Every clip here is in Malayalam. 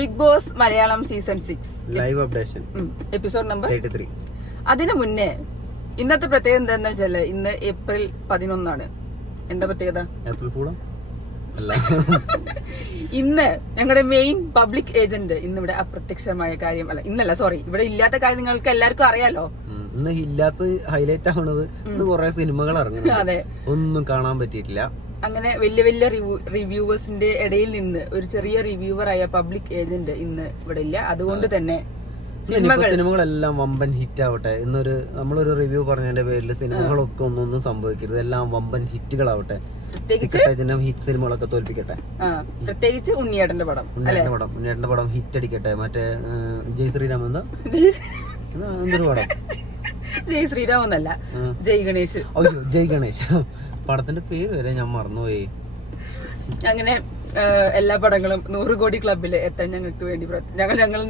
Big boss Malayalam season 6 live updation episode number 83. അതിനു മുന്നേ ഇന്നത്തെ പ്രത്യേകത എന്താന്ന് വെച്ചാല് ഇന്ന് ഏപ്രിൽ 11 എന്താ പ്രത്യേകത? ഏപ്രിൽ ഫൂളോ അല്ല. ഇന്ന് ഞങ്ങളുടെ മെയിൻ പബ്ലിക് ഏജന്റ് ഇന്ന് ഇവിടെ അപ്രത്യക്ഷമായ കാര്യം അല്ല, ഇന്നല്ല, സോറി, ഇവിടെ ഇല്ലാത്ത കാര്യം നിങ്ങൾക്ക് എല്ലാവർക്കും അറിയാലോ. ഇന്ന് ഇല്ലാത്ത ഹൈലൈറ്റ് ആവണത് ഇന്ന് കുറെ സിനിമകൾ ഇറങ്ങുന്നു. അതെ, ഒന്നും കാണാൻ പറ്റിയിട്ടില്ല. അങ്ങനെ വലിയ വലിയ റിവ്യൂവേഴ്സിന്റെ ഇടയിൽ നിന്ന് ഒരു ചെറിയ റിവ്യൂവർ ആയ പബ്ലിക് ഏജന്റ് ഇന്ന് ഇവിടെ ഇല്ല. അതുകൊണ്ട് തന്നെ സിനിമകളെല്ലാം വമ്പൻ ഹിറ്റ് ആവട്ടെ. നമ്മളൊരു റിവ്യൂ പറഞ്ഞതിന്റെ പേരിൽ സിനിമകളൊക്കെ ഒന്നും സംഭവിക്കരുത്, എല്ലാം വമ്പൻ ഹിറ്റുകളാവട്ടെ. ഹിറ്റ് സിനിമകളൊക്കെ തോൽപ്പിക്കട്ടെ. പ്രത്യേകിച്ച് ഉണ്ണിയേട്ടന്റെ പടം ഉണ്ണിയേട്ടന്റെ പടം ഹിറ്റ് അടിക്കട്ടെ. മറ്റേ ജയ് ശ്രീരാം എന്തൊരു പടം? ജയ് ശ്രീരാം എന്നല്ല, ജയ് ഗണേഷ്. അയ്യോ, ജയ് ഗണേഷ് പടത്തിന്റെ പേര് വരെ ഞാൻ മറന്നുപോയി. അങ്ങനെ എല്ലാ പടങ്ങളും 100 കോടി ക്ലബിൽ എത്താൻ ഞങ്ങൾ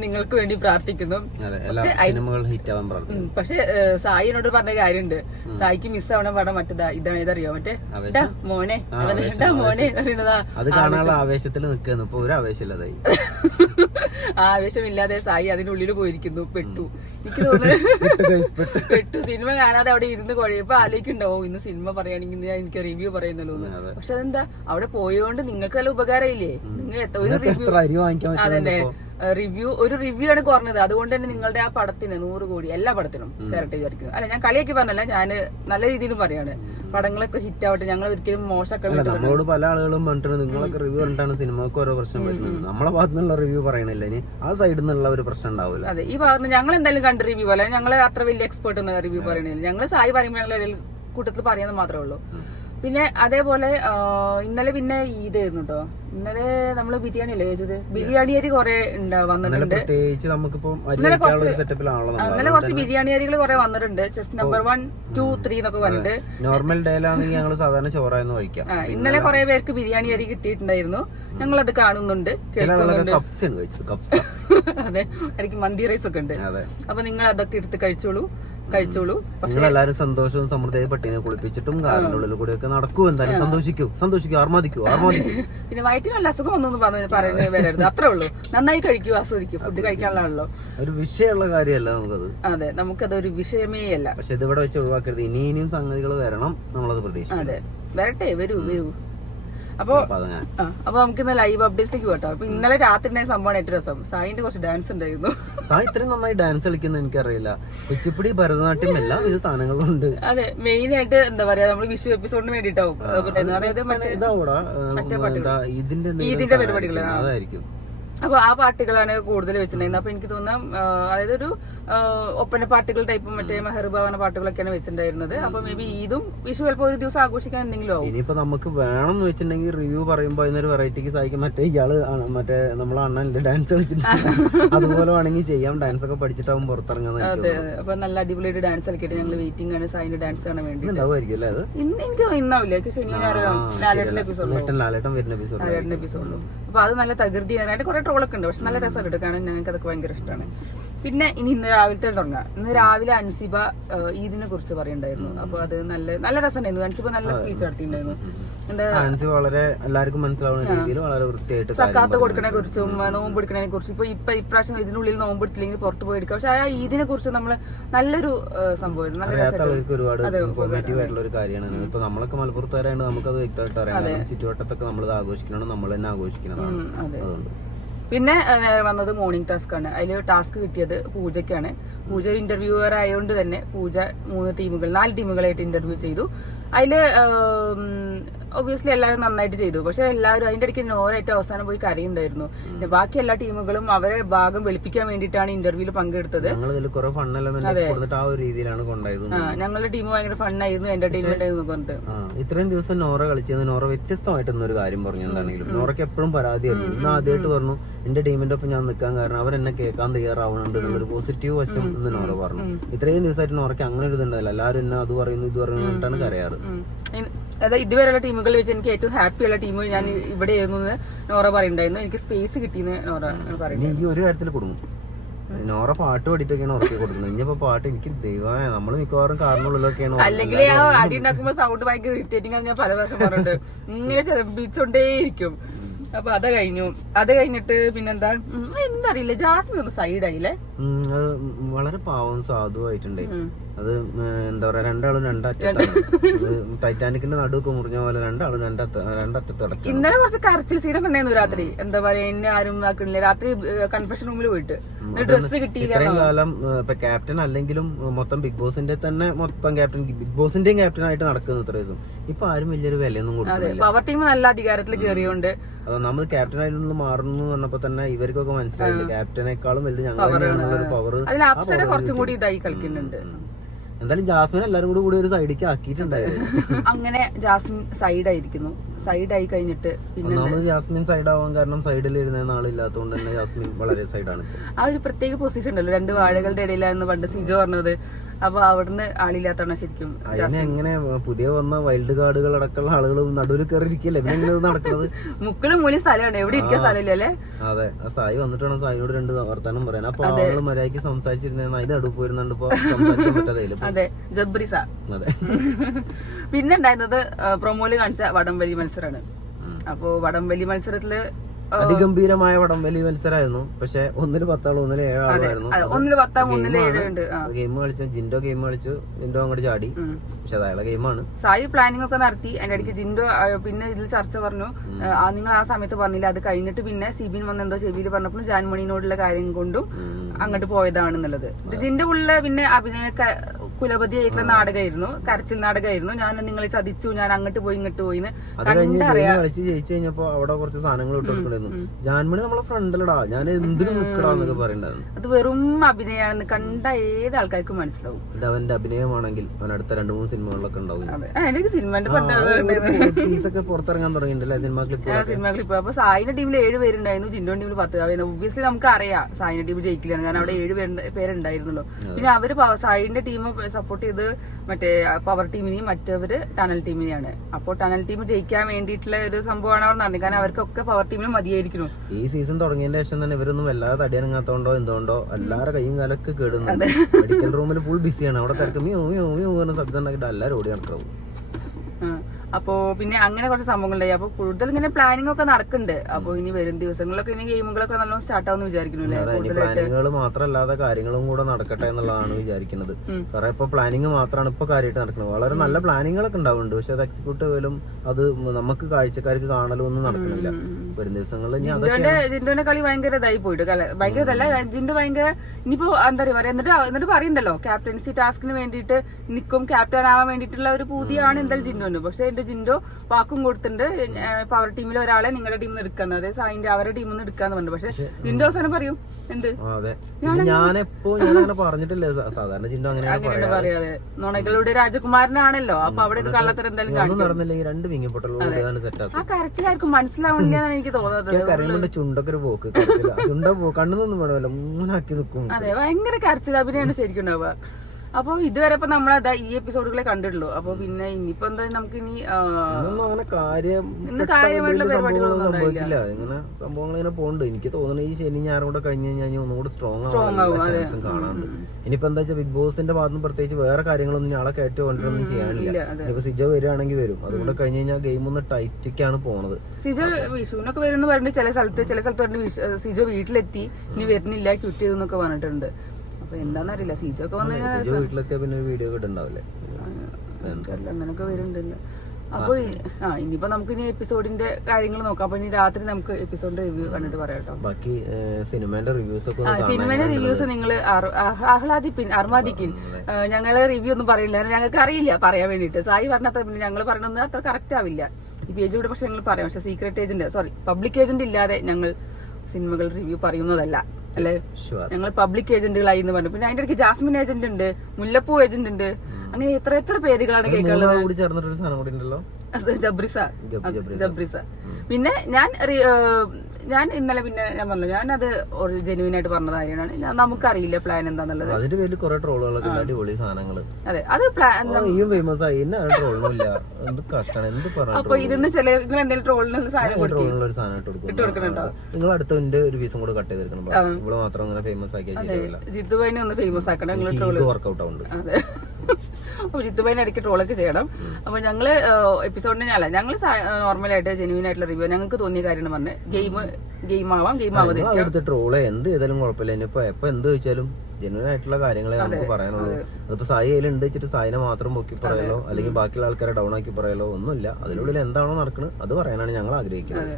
നിങ്ങൾക്ക് വേണ്ടി പ്രാർത്ഥിക്കുന്നു. പക്ഷെ സായി എന്നോട് പറഞ്ഞ കാര്യമുണ്ട്, സായിക്ക് മിസ് ആവണ പടം മറ്റേതാ, ഇതാണ്, ഏതറിയോ, മറ്റേ മോനെ മോനെ അറിയണതാ. അത് കാണാനുള്ള ആവേശത്തിൽ നിൽക്കുന്നു. ഇപ്പൊ ഒരു ആവേശമില്ലാതായി. ആവേശമില്ലാതെ സായി അതിനുള്ളിൽ പോയിരിക്കുന്നു. പെട്ടു. എനിക്ക് തോന്നുന്നു പെട്ടു. സിനിമ കാണാതെ അവിടെ ഇരുന്ന് കുഴയപ്പോ ആലോചിക്കുന്നുണ്ടാവും ഇന്ന് സിനിമ പറയുകയാണെങ്കിൽ ഞാൻ എനിക്ക് റിവ്യൂ പറയുന്നല്ലോ എന്ന്. പക്ഷെ അതെന്താ, അവിടെ പോയോണ്ട് നിങ്ങൾക്ക് വല്ല ഉപകാരം ഇല്ലേ? നിങ്ങൾ അതന്നെ, ഒരു റിവ്യൂ ആണ് കുറഞ്ഞത്. അതുകൊണ്ട് തന്നെ നിങ്ങളുടെ ആ പടത്തിന് 100 കോടി എല്ലാ പടത്തിനും കയറട്ടെ വിചാരിക്കുന്നു. അല്ല, ഞാൻ കളിയാക്കി പറഞ്ഞല്ല, ഞാൻ നല്ല രീതിയിലും പറയാണ്. പടങ്ങളൊക്കെ ഹിറ്റ് ആവട്ടെ, ഞങ്ങൾ ഒരിക്കലും മോശമാക്കാൻ. നമ്മളോട് പല ആളുകളും പറഞ്ഞിട്ടുണ്ട് നിങ്ങളൊക്കെ റിവ്യൂ പറഞ്ഞിട്ടാണ് സിനിമക്ക് ഓരോ പ്രശ്നം വരുന്നത്. നമ്മളെ ഭാഗത്തു നിന്നുള്ള റിവ്യൂ പറയണില്ല, ഇനി ആ സൈഡിൽ നിന്നുള്ള ഒരു പ്രശ്നം ഉണ്ടാവില്ല. അതെ, ഈ ഭാഗത്ത് ഞങ്ങൾ എന്തായാലും കണ്ട് റിവ്യൂ പോലെ, ഞങ്ങൾ അത്ര വലിയ എക്സ്പേർട്ട് ഒന്നും റിവ്യൂ പറയണില്ല. ഞങ്ങൾ സായി പറയുമ്പോൾ ഞങ്ങൾ കൂട്ടത്തിൽ പറയാന്ന് മാത്രമേ ഉള്ളൂ. പിന്നെ അതേപോലെ ഇന്നലെ പിന്നെ ഇതായിരുന്നു കേട്ടോ. ഇന്നലെ നമ്മള് ബിരിയാണി അല്ലേ കഴിച്ചത്. ബിരിയാണി അരി കുറെ വന്നിട്ടുണ്ട്. ഇന്നലെ കുറച്ച് ബിരിയാണി അരികൾ കുറെ വന്നിട്ടുണ്ട്. ചെസ്റ്റ് നമ്പർ 1, 2, 3 എന്നൊക്കെ പറഞ്ഞിട്ട്. നോർമൽ ഡേയിലാണെങ്കിൽ ഞങ്ങൾ സാധാരണ ചോറായിരുന്നു കഴിക്കാം. ഇന്നലെ കുറെ പേർക്ക് ബിരിയാണി അരി കിട്ടിയിട്ടുണ്ടായിരുന്നു. ഞങ്ങൾ അത് കാണുന്നുണ്ട്, കേൾക്കുന്നുണ്ട്. അതെ, എനിക്ക് മന്തി റൈസ് ഒക്കെ ഉണ്ട്. അപ്പൊ നിങ്ങൾ അതൊക്കെ എടുത്ത് കഴിച്ചോളൂ. പക്ഷെ എല്ലാരും സന്തോഷവും സമൃദ്ധിയായി പട്ടിനെ കുളിപ്പിച്ചിട്ടും കാലിന്റെ ഉള്ളിൽ കൂടെ ഒക്കെ നടക്കൂ. എന്തായാലും സന്തോഷിക്കൂ, ആർമാദിക്കൂ. പിന്നെ വയറ്റിനുള്ള അസുഖം ഒന്നും പറയുന്നത് വരരുത്, അത്രേ ഉള്ളൂ. നന്നായി കഴിക്കൂ, ആസ്വദിക്കൂ. ഫുഡ് കഴിക്കാനുള്ളതാണല്ലോ. ഒരു വിഷയമുള്ള കാര്യമല്ല നമുക്കത്. അതെ, നമുക്കത് ഒരു വിഷയമേ അല്ല. പക്ഷെ ഇതിവിടെ വെച്ച് ഒഴിവാക്കരുത്. ഇനിയും സംഗതികൾ വരണം, നമ്മളത് പ്രതീക്ഷിക്കും. അതെ, വരട്ടെ, വരൂ. അപ്പൊ നമുക്ക് ഇന്ന് ലൈവ് അപ്ഡേറ്റ്സിലേക്ക് പോട്ടോ. അപ്പൊ ഇന്നലെ രാത്രി സംഭവമാണ് ഏറ്റവും രസം. സായിന്റെ കുറച്ച് ഡാൻസ് ഉണ്ടായിരുന്നു. സായി ഇത്രയും നന്നായി ഡാൻസ് കളിക്കുന്ന എനിക്കറിയില്ല. കുച്ചിപ്പുടി, ഭരതനാട്യം എല്ലാം ഇത് സാധനങ്ങളുണ്ട്. അതെ, മെയിൻ ആയിട്ട് എന്താ പറയാ, നമ്മള് വിഷു എപ്പിസോഡിന് വേണ്ടിട്ടാവും. അതായത് ഇതിന്റെ പരിപാടികളാണ്, അതായിരിക്കും. അപ്പൊ ആ പാട്ടുകളാണ് കൂടുതൽ വെച്ചിട്ടുണ്ടായിരുന്നത്. അപ്പൊ എനിക്ക് തോന്നാം, അതായത് ഒരു ഒപ്പന പാട്ടുകൾ ടൈപ്പ്, മറ്റേ മെഹർബാവന പാട്ടുകളൊക്കെയാണ് വെച്ചിട്ടുണ്ടായിരുന്നത്. അപ്പൊ മേ ബി ഈദും വിഷു ചിലപ്പോ ഒരു ദിവസം ആഘോഷിക്കാൻ എന്തെങ്കിലും ആവും. ഇനിയിപ്പോ നമുക്ക് വേണം എന്ന് വെച്ചിട്ടുണ്ടെങ്കിൽ റിവ്യൂ പറയുമ്പോ അതിനൊരു വെറൈറ്റിക്ക് സഹായിക്കും. മറ്റേ ഇയാള് മറ്റേ നമ്മളെ അണ്ണല്ലേ ഡാൻസ് കളിച്ചിട്ടുണ്ട്, അതുപോലെ വേണമെങ്കിൽ ചെയ്യാം. ഡാൻസ് ഒക്കെ പഠിച്ചിട്ടാവും പുറത്തിറങ്ങാൻ. അതെ, അപ്പൊ നല്ല അടിപൊളിയായിട്ട് ഡാൻസ് കളിക്കട്ടെ. ഞങ്ങൾ വെയിറ്റിംഗ് ആണ് സായിന്റെ ഡാൻസ് കാണാൻ വേണ്ടി. ഉണ്ടാവുമായിരിക്കും അല്ലേ? അത് എനിക്ക് ഇന്നാവില്ല, ശനി ലാലേട്ടൻ എപ്പിസോഡിലും. അപ്പൊ അത് നല്ല തകൃതി ചെയ്യാനായിട്ട് കുറെ ട്രോളൊക്കെ ഉണ്ട്. പക്ഷെ നല്ല രസമായിട്ട് എടുക്കാനും ഞങ്ങൾക്ക് അതൊക്കെ ഭയങ്കര ഇഷ്ടമാണ്. പിന്നെ ഇന്ന് രാവിലത്തെ തുടങ്ങാം. ഇന്ന് രാവിലെ അൻസിബ ഈദിനെ കുറിച്ച് പറയുണ്ടായിരുന്നു. അപ്പൊ അത് നല്ല രസമുണ്ടായിരുന്നു. അൻസിബ നല്ല സ്പീച്ച് നടത്തിയിട്ടുണ്ടായിരുന്നു. വളരെ എല്ലാവർക്കും മനസ്സിലാവുന്ന രീതിയിൽ വളരെ വൃത്തിയായിട്ട് സക്കാത്ത് കൊടുക്കണെ കുറിച്ചും നോമ്പ് എടുക്കണതിനെ കുറിച്ചും. ഇപ്പൊ ഇപ്രാവശ്യം ഇതിനുള്ളിൽ നോമ്പ് എടുത്തില്ലെങ്കിൽ പുറത്ത് പോയി എടുക്കാം. പക്ഷെ ആ ഈദിനെ കുറിച്ച് നമ്മള് നല്ലൊരു സംഭവം, ഒരുപാട് ഇൻഫോർമേറ്റീവ് ആയിട്ടുള്ള ഒരു കാര്യമാണ്. ഇപ്പൊ നമ്മളൊക്കെ മലപ്പുറത്തുകാരാണ്, നമുക്കത് വ്യക്തമായിട്ട് അറിയാം. ചുറ്റുവട്ടത്തൊക്കെ നമ്മളത് ആഘോഷിക്കണം, നമ്മൾ തന്നെ ആഘോഷിക്കുന്നതാണ്. അതുകൊണ്ട് പിന്നെ വന്നത് മോർണിംഗ് ടാസ്ക് ആണ്. അതിൽ ടാസ്ക് കിട്ടിയത് പൂജയ്ക്കാണ്. പൂജ ഒരു ഇന്റർവ്യൂവർ ആയതുകൊണ്ട് തന്നെ പൂജ 4 ടീമുകളായിട്ട് ഇന്റർവ്യൂ ചെയ്തു. അതില് ഒബ്വിയസ്ലി എല്ലാവരും നന്നായിട്ട് ചെയ്തു. പക്ഷെ എല്ലാവരും അതിന്റെ ഇടയ്ക്ക് നോരായിട്ട് അവസാനം പോയി കരയുണ്ടായിരുന്നു. ബാക്കി എല്ലാ ടീമുകളും അവരെ ഭാഗം വെളുപ്പിക്കാൻ വേണ്ടിയിട്ടാണ് ഇന്റർവ്യൂവിൽ പങ്കെടുത്തത്. ഞങ്ങളുടെ ടീം ഭയങ്കര ഫണ്ണായിരുന്നു, എന്റർടൈൻമെന്റ് ആയിരുന്നു പറഞ്ഞിട്ട്. ഇത്രയും ദിവസം നോറ കളിച്ചത് നോറ വ്യത്യസ്തമായിട്ടൊരു കാര്യം പറഞ്ഞു. എന്താണെങ്കിലും നോറയ്ക്ക് എപ്പോഴും പരാതിയായിരുന്നു. ഇന്ന് ആദ്യമായിട്ട് പറഞ്ഞു എന്റെ ടീമിന്റെ ഒപ്പം ഞാൻ നിൽക്കാൻ കാരണം അവരെന്നെ കേൾക്കാൻ തയ്യാറാവുന്നുണ്ട് എന്നുള്ളൊരു പോസിറ്റീവ് വശം എന്ന് നോറ പറഞ്ഞു. ഇത്രയും ദിവസമായിട്ട് നോറയ്ക്ക് അങ്ങനെ ഒരു ഇതുണ്ടായില്ല. എല്ലാവരും എന്നെ അത് പറയുന്നു ഇത് പറയുന്നിട്ടാണ് കരയാറ്. അതായത് ഇതുവരെയുള്ള ടീമുകളിൽ വെച്ച് എനിക്ക് ഏറ്റവും ഹാപ്പിയുള്ള ടീം ഞാൻ ഇവിടെ ആയിരുന്നു നോറ പറയുന്നുണ്ടായിരുന്നു. എനിക്ക് സ്പേസ് കിട്ടിയെന്ന് നോറ പറയുന്നത്. ഈ ഒരു കാര്യത്തിൽ കൊടുക്കും. നോറ പാട്ട് പാടിയിട്ടൊക്കെയാണ് ഉറക്കി കൊടുക്കുന്നത്. ഇനിയിപ്പോ പാട്ട് എനിക്ക് ദൈവമേ, നമ്മള് മിക്കവാറും കാരണമുള്ളതൊക്കെയാണ്. അല്ലെങ്കിൽ ആ അടി ഉണ്ടാക്കുമ്പോ സൗണ്ട് ഭയങ്കര ഇറിറ്റേറ്റിംഗ് ആണ്. ഞാൻ പല വർഷം പറഞ്ഞിട്ടുണ്ട്. ഇങ്ങനെ ചെലപ്പിച്ചോണ്ടേയിരിക്കും. അപ്പൊ അത് കഴിഞ്ഞു. അത് കഴിഞ്ഞിട്ട് പിന്നെന്താ എന്താ അറിയില്ല, ജാസ്മിൻ ഒന്ന് സൈഡായില്ലേ. അത് വളരെ പാവം സാധുവായിട്ടുണ്ടേ. അത് എന്താ പറയാ, രണ്ടാളും രണ്ടറ്റത്താണ്. ടൈറ്റാനിക്കിന്റെ നടുവൊക്കെ മുറിഞ്ഞ പോലെ രണ്ടാളും രണ്ടറ്റത്ത് കിടക്കും. ഇന്നലെ കുറച്ച് കരച്ചിൽ സീനൊക്കെ ഉണ്ടായിരുന്നു രാത്രി. എന്താ പറയാ, എന്നെ ആരും ആക്കണില്ല. രാത്രി കൺഫെഷൻ റൂമിൽ പോയിട്ട് ഡ്രസ് കിട്ടിയില്ല. ഇത്രയും കാലം ഇപ്പൊ ക്യാപ്റ്റൻ അല്ലെങ്കിലും മൊത്തം ബിഗ് ബോസിന്റെ തന്നെ മൊത്തം ക്യാപ്റ്റൻ, ബിഗ് ബോസിന്റെയും ക്യാപ്റ്റൻ ആയിട്ട് നടക്കുന്നു ഇത്ര ദിവസം. ഇപ്പൊ ആരും വലിയൊരു വിലയൊന്നും കൊടുക്കുന്നില്ല. പവർ ടീം നല്ല അധികാരത്തിൽ കയറിയോണ്ട് അത് നമ്മൾ ക്യാപ്റ്റൻ ആയിട്ട് മാറുന്നു പറഞ്ഞപ്പോ തന്നെ ഇവർക്കൊക്കെ മനസ്സിലായില്ല ക്യാപ്റ്റനേക്കാളും വലുത് ഞങ്ങൾ പവർ. അതിൽ അപ്സര കുറച്ചും കൂടി ഇതായി കളിക്കുന്നുണ്ട്. എന്തായാലും ജാസ്മിൻ എല്ലാരും കൂടി ഒരു സൈഡിലേക്ക് ആക്കിയിട്ടുണ്ടായിരുന്നു. അങ്ങനെ ജാസ്മിൻ സൈഡായിരിക്കുന്നു. സൈഡായി കഴിഞ്ഞിട്ട് പിന്നെ ജാസ്മിൻ സൈഡ് ആവാൻ കാരണം സൈഡിൽ ഇരുന്ന ആളില്ലാത്തതുകൊണ്ട് തന്നെ ജാസ്മിൻ വളരെ സൈഡാണ്. ആ ഒരു പ്രത്യേക പൊസിഷൻ ഉണ്ടല്ലോ, രണ്ട് വാഴകളുടെ ഇടയിലായിരുന്നു പണ്ട് സിജോ പറഞ്ഞത്. അപ്പൊ അവിടുന്ന് ആളില്ലാത്തതാണ് ശരിക്കും. അതിനെ എങ്ങനെ പുതിയ വന്ന വൈൽഡ് കാർഡുകൾ അടക്കമുള്ള ആളുകൾ നടുവിൽ കയറി ഇരിക്കല്ലേ, പിന്നെ എങ്ങനെ നടക്കുന്നത്? മുക്കിലും മൂലം സ്ഥലമാണ്, എവിടെ ഇരിക്കാൻ സ്ഥലമില്ലല്ലേ. അതെ, ആ സായി വന്നിട്ട് വേണം സായിനോട് രണ്ട് വർത്താനം പറയാൻ. അപ്പൊ ആളുകൾ മര്യാദയ്ക്ക് സംസാരിച്ചിരുന്ന അതിന്റെ നടുവ് പോയിരുന്നുണ്ട് ഇപ്പൊ സംസാരിക്കാൻ പറ്റാതെ. അതെ, ജബ്രിസ. അതെ. പിന്നെ ഉണ്ടായിരുന്നത് പ്രൊമോയില് കാണിച്ച വടംവലി മത്സരമാണ്. അപ്പൊ വടംവലി മത്സരത്തില് അതിഗംഭീരമായ വടംവലി മത്സരമായിരുന്നു. പക്ഷെ 1-10 ആള് 1-7 ആളായിരുന്നു. 1-10 ഗെയിം കളിച്ചു, ജിൻഡോ ഗെയിം കളിച്ചു, ജിൻഡോ അങ്ങോട്ട് ചാടി. പക്ഷെ അയാളെ ഗെയിമാണ്. സായി പ്ലാനിങ് ഒക്കെ നടത്തി. അതിന്റെ ഇടയ്ക്ക് ജിൻഡോ പിന്നെ ഇതിൽ ചർച്ച പറഞ്ഞു, നിങ്ങൾ ആ സമയത്ത് പറഞ്ഞില്ല. അത് കഴിഞ്ഞിട്ട് പിന്നെ സിബിൻ വന്ന് എന്തോ ചെവിയിൽ പറഞ്ഞപ്പോൾ ജാൻമണിനോടുള്ള കാര്യം കൊണ്ടും അങ്ങോട്ട് പോയതാണെന്നുള്ളത്. ജിൻഡോ ഉള്ള പിന്നെ അഭിനയ കുലപതി ആയിട്ടുള്ള നാടകമായിരുന്നു, കരച്ചിൽ നാടകമായിരുന്നു. ഞാൻ നിങ്ങളെ ചതിച്ചു, ഞാൻ അങ്ങോട്ട് പോയി ഇങ്ങോട്ട് പോയിന്ന് കളിച്ച് ജയിച്ചു കഴിഞ്ഞപ്പോ അവിടെ കുറച്ച് സാധനങ്ങൾ ഇട്ട് കൊടുക്കണ്ടായിരുന്നു. ജാൻമണി നമ്മളെ ഫ്രണ്ടിലടാ, ഞാൻ എന്തിനും നിക്കടാന്നൊക്കെ പറയണ്ടായിരുന്നു. അത് വെറും അഭിനയാണെന്ന് കണ്ട ഏത് ആൾക്കാർക്കും മനസ്സിലാവും. ഇത് അവന്റെ അഭിനയമാണെങ്കിൽ അവൻ അടുത്ത 2-3 സിനിമകളിലൊക്കെ ഉണ്ടാവും. പീസൊക്കെ പുറത്തിറങ്ങാൻ തുടങ്ങിയിട്ടില്ല സിനിമ ക്ലിപ്പ്. അപ്പൊ സായിന്റെ ടീമിൽ 7 പേരുണ്ടായിരുന്നു, ജിൻഡോ ടീമിൽ 10. ഒബ്വിയസ്ലി നമുക്ക് അറിയാം സായിന്റെ ടീം ജയിക്കില്ല, കാരണം അവിടെ 7 പേരുണ്ടായിരുന്നല്ലോ. പിന്നെ അവര് സായിന്റെ ടീം സപ്പോർട്ട് ചെയ്ത് മറ്റേ പവർ ടീമിനെയും മറ്റവര് ടണൽ ടീമിനെയാണ്. അപ്പോൾ ടണൽ ടീം ജയിക്കാൻ വേണ്ടിയിട്ടുള്ള ഒരു സംഭവമാണ് അവർ നടന്നത്, കാരണം അവർക്കൊക്കെ പവർ ടീമിന് മതിയായിരിക്കുന്നു. ഈ സീസൺ തുടങ്ങിയതിന് ശേഷം തന്നെ ഇവരൊന്നും വല്ലാതെ തടിയനങ്ങാത്തോണ്ടോ എന്തുകൊണ്ടോ എല്ലാവരുടെ കൈയും കാലൊക്കെ കേടുന്നു. മെഡിക്കൽ റൂമിൽ ഫുൾ ബിസിയാണ്. അവിടെ തിരക്ക് ശബ്ദം ഉണ്ടാക്കിയിട്ട് എല്ലാവരും ഓടി നടക്കും. അപ്പോ പിന്നെ അങ്ങനെ കുറച്ച് സംഭവങ്ങളുണ്ടായി. അപ്പൊ കൂടുതൽ ഇങ്ങനെ പ്ലാനിംഗ് ഒക്കെ നടക്കുന്നുണ്ട്. അപ്പൊ ഇനി വരും ദിവസങ്ങളിലൊക്കെ ഇനി ഗെയിമുകളൊക്കെ നല്ലോണം സ്റ്റാർട്ട് ആവുമെന്ന് വിചാരിക്കുന്നു. പ്ലാനിങ്ങുകൾ മാത്രമല്ലാതെ കാര്യങ്ങളും കൂടെ നടക്കട്ടെ എന്നുള്ളതാണ് വിചാരിക്കുന്നത്. കാരണം ഇപ്പൊ പ്ലാനിങ് മാത്രമാണ് ഇപ്പൊ കാര്യമായിട്ട് നടക്കുന്നത്. വളരെ നല്ല പ്ലാനിങ്ങുകളൊക്കെ ഉണ്ടാവുന്നുണ്ട്, പക്ഷെ അത് എക്സിക്യൂട്ട് ചെയ്യലും അത് നമുക്ക് കാഴ്ചക്കാർക്ക് കാണലും ഒന്നും നടക്കുന്നില്ല. വരും ദിവസങ്ങളിൽ ജിൻഡോന്റെ കളി ഭയങ്കര ഇതായി പോയിട്ട്, ഭയങ്കര ഇതല്ല ജിൻഡോ ഭയങ്കര ഇനിയിപ്പോ എന്താ പറയാ, എന്നിട്ട് പറയണ്ടല്ലോ ക്യാപ്റ്റൻസി ടാസ്കിന് വേണ്ടിയിട്ട് നിൽക്കും, ക്യാപ്റ്റൻ ആവാൻ വേണ്ടിയിട്ടുള്ള ഒരു പൂതിയാണ് എന്തായാലും ജിൻഡോന്. പക്ഷെ ജിൻഡോ വാക്കും കൊടുത്തിട്ടുണ്ട്, പവർ ടീമിൽ ഒരാളെ നിങ്ങളുടെ ടീമിൽ നിന്ന് എടുക്കുന്നത്, അതായത് സായിന്റെ അവരുടെ ടീമിൽ നിന്ന് എടുക്കാന്ന് പറഞ്ഞു. പക്ഷെ ജിൻഡോ അവസാനം പറയും എന്ത് ഞാൻ പറഞ്ഞിട്ടില്ല. സാധാരണ ജിൻഡോ അങ്ങനെ പറയാതെ നുണകളുടെ രാജകുമാരനാണല്ലോ. അപ്പൊ അവിടെ ഒരു കള്ളത്തരം എന്തായാലും നടന്നില്ല. ഈ 2 വിങ്ങിപ്പൊട്ടലും ആ കരച്ചിലായിരിക്കും മനസ്സിലാവണില്ല എന്നാണ് എനിക്ക് തോന്നുന്നത്. കരയുമ്പോൾ ചുണ്ടൊക്കെ ഒരു പോക്ക്, ചുണ്ട കണ്ണൊന്നും വേണമല്ലോ, മൂന്നാക്കി നിൽക്കും. അതെ, ഭയങ്കര കരച്ചിൽ അഭിനയാണ് ശരിക്കും ഉണ്ടാവുക. അപ്പൊ ഇതുവരെ ഇപ്പൊ നമ്മളതാ ഈ എപ്പിസോഡുകളെ കണ്ടിട്ടുള്ളൂ. അപ്പൊ പിന്നെ ഇനിയിപ്പോ എന്താ നമുക്ക് ഇനി സംഭവിക്കില്ല. ഇങ്ങനെ സംഭവങ്ങൾ ഇങ്ങനെ പോകുന്നുണ്ട്. എനിക്ക് തോന്നുന്നു ഈ ശനി ഞായറും കൂടെ കഴിഞ്ഞ് കഴിഞ്ഞാൽ ഒന്നുകൂടെ സ്ട്രോങ് ആവാനുള്ള ചാൻസും കാണാറുണ്ട്. ഇനിയിപ്പോ എന്താ വെച്ചാൽ ബിഗ് ബോസിന്റെ ഭാഗത്തും പ്രത്യേകിച്ച് വേറെ കാര്യങ്ങളൊന്നും ഞാളെ കയറ്റി കൊണ്ടൊന്നും ചെയ്യാനില്ല. ഇപ്പൊ സിജോ വരികയാണെങ്കിൽ വരും. അതുകൊണ്ട് കഴിഞ്ഞ് കഴിഞ്ഞാൽ ഗെയിം ഒന്ന് ടൈറ്റിക്കാണ് പോണത്. സിജോ വിഷുവിനൊക്കെ വരുന്ന പറഞ്ഞിട്ട് ചില സ്ഥലത്ത് പറഞ്ഞിട്ട് സിജോ വീട്ടിലെത്തി, ഇനി വരുന്നില്ല, ക്യൂറ്റ് ചെയ്തെന്നൊക്കെ പറഞ്ഞിട്ടുണ്ട്. അപ്പൊ എന്താന്നറിയില്ല, സിജോ ഒക്കെ വന്നു വീട്ടിലെത്തിയാ പിന്നെ വീഡിയോ ഒക്കെ ഉണ്ടാവില്ലേ, അങ്ങനൊക്കെ വരുന്നുണ്ടല്ലോ. അപ്പൊ ഇനിയിപ്പോ നമുക്ക് ഇനി എപ്പിസോഡിന്റെ കാര്യങ്ങൾ നോക്കാം. അപ്പൊ ഇനി രാത്രി നമുക്ക് എപ്പിസോഡിന്റെ റിവ്യൂ കണ്ടിട്ട് പറയാം കേട്ടോ. ബാക്കി സിനിമേന്റെ റിവ്യൂസ് നിങ്ങൾ അർമാദിക്കിൻ. ഞങ്ങള് റിവ്യൂ ഒന്നും പറയില്ല, ഞങ്ങൾക്ക് അറിയില്ല പറയാൻ വേണ്ടിട്ട്. സായി പറഞ്ഞത്ര പിന്നെ ഞങ്ങൾ പറയണമെന്ന് അത്ര കറക്റ്റ് ആവില്ല. ഈ പേജ് കൂടെ പക്ഷെ ഞങ്ങൾ പറയാം. പക്ഷെ സീക്രട്ട് ഏജന്റ് പബ്ലിക് ഏജന്റ് ഇല്ലാതെ ഞങ്ങൾ സിനിമകൾ റിവ്യൂ പറയുന്നതല്ല, അല്ലെ. ഞങ്ങൾ പബ്ലിക് ഏജന്റുകളായി എന്ന് പറഞ്ഞു. പിന്നെ അതിന്റെ ഇടയ്ക്ക് ജാസ്മിൻ ഏജന്റ് ഉണ്ട്, മുല്ലപ്പൂ ഏജന്റ് ഉണ്ട്, അങ്ങനെ എത്ര പേരുകളാണ് കേൾക്കാനുള്ളത്. ജബ്രിസ. പിന്നെ ഞാൻ ഇന്നലെ പിന്നെ ഞാൻ പറഞ്ഞു, ഞാനത് ജെന്യൂൻ ആയിട്ട് പറഞ്ഞ കാര്യമാണ്. നമുക്കറിയില്ല പ്ലാൻ എന്താന്നുള്ളത്. അതിന്റെ പേരിൽ കുറെ ട്രോളുകളൊക്കെ അടിപൊളി സാധനങ്ങള്. അതെ, അത് അപ്പൊ ഇരുന്ന് ചില എന്തെങ്കിലും ട്രോളിന് സാധനം ഇട്ട് കൊടുക്കണുണ്ടോ? നിങ്ങൾ അടുത്തതിന്റെ ഒരു പീസും കൂടെ കട്ട് ചെയ്തെടുക്കണം. ഇവിടെ മാത്രം ഫേമസ് ആക്കിയാൽ ജിത്തുബൈനെ ഒന്ന് ഫേമസ് ആക്കണം. വർക്ക്ഔട്ട് ആവുന്നുണ്ട്. അതെ, അപ്പൊ ജിത്തുബൈനെ ഇടയ്ക്ക് ട്രോളൊക്കെ ചെയ്യണം. അപ്പൊ ഞങ്ങള് എപ്പിസോഡിനെ അല്ല, ഞങ്ങള് നോർമലായിട്ട് ജെന്യൂൻ ആയിട്ടുള്ള റിവ്യൂ ഞങ്ങൾക്ക് തോന്നിയ കാര്യമാണ് പറഞ്ഞത്. ഗെയിം ആവാതിരിക്കാം, ട്രോള് എന്ത് ചെയ്താലും കുഴപ്പമില്ല. ഇനിയിപ്പോ എപ്പൊ എന്ത് ചോദിച്ചാലും ജെന്യൂൻ ആയിട്ടുള്ള കാര്യങ്ങളെ നമുക്ക് പറയാനുള്ളൂ. അതിപ്പോ സായി അതിലുണ്ട് വെച്ചിട്ട് സായിനെ മാത്രം പൊക്കി പറയലോ അല്ലെങ്കിൽ ബാക്കിയുള്ള ആൾക്കാരെ ഡൗൺ ആക്കി പറയലോ ഒന്നുമില്ല. അതിനുള്ളിൽ എന്താണോ നടക്കുന്നത് അത് പറയാനാണ് ഞങ്ങൾ ആഗ്രഹിക്കുന്നത്.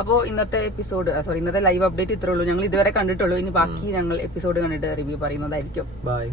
അപ്പോൾ ഇന്നത്തെ ലൈവ് അപ്ഡേറ്റ് ഇത്രേ ഉള്ളൂ. ഞങ്ങൾ ഇതുവരെ കണ്ടിട്ടുള്ളൂ. ഇനി ബാക്കി ഞങ്ങൾ എപ്പിസോഡ് കണ്ടിട്ട് റിവ്യൂ പറയുന്നതായിരിക്കും. ബൈ.